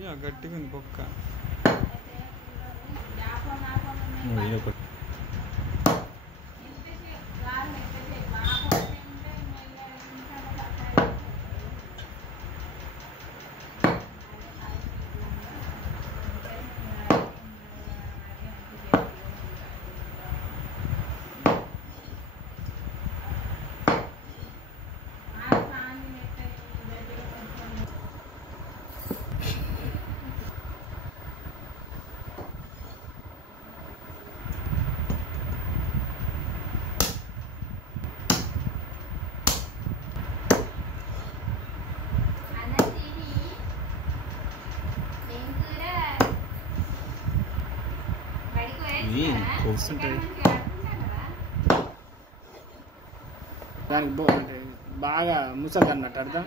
ఇక గట్టిగా ఉంది బొక్క. వస్తుంటాయి దానికి అంటే బాగా ముసలి అన్నట్టు అర్థం.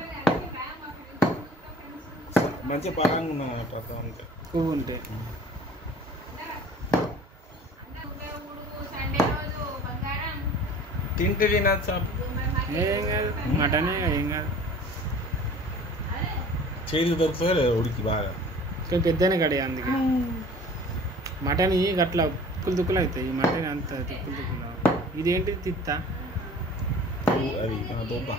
మంచిగా పరంగా ఉన్నట్టు అర్థం. అంతే పువ్వు ఉంటే తింటే తినచ్చా, ఏం కాదు, మటనే ఏం కాదు. చేతికి దొరుకుతుంది లేదా ఉడికి బాగా పెద్దనే కడియా. అందుకే మటన్ గట్లా తుక్కులు తుక్కులు అవుతాయి. ఈ మటన్ అంత తుక్కులు తుక్కులు. ఇదేంటి తిత్తా, అది మన దొబ్బ.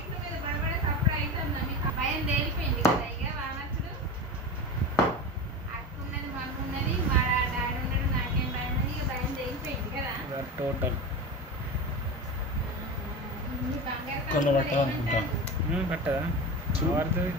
టోటల్ కొన్న పట్టాలనుకుంటా. పట్టదా పడుతుంది.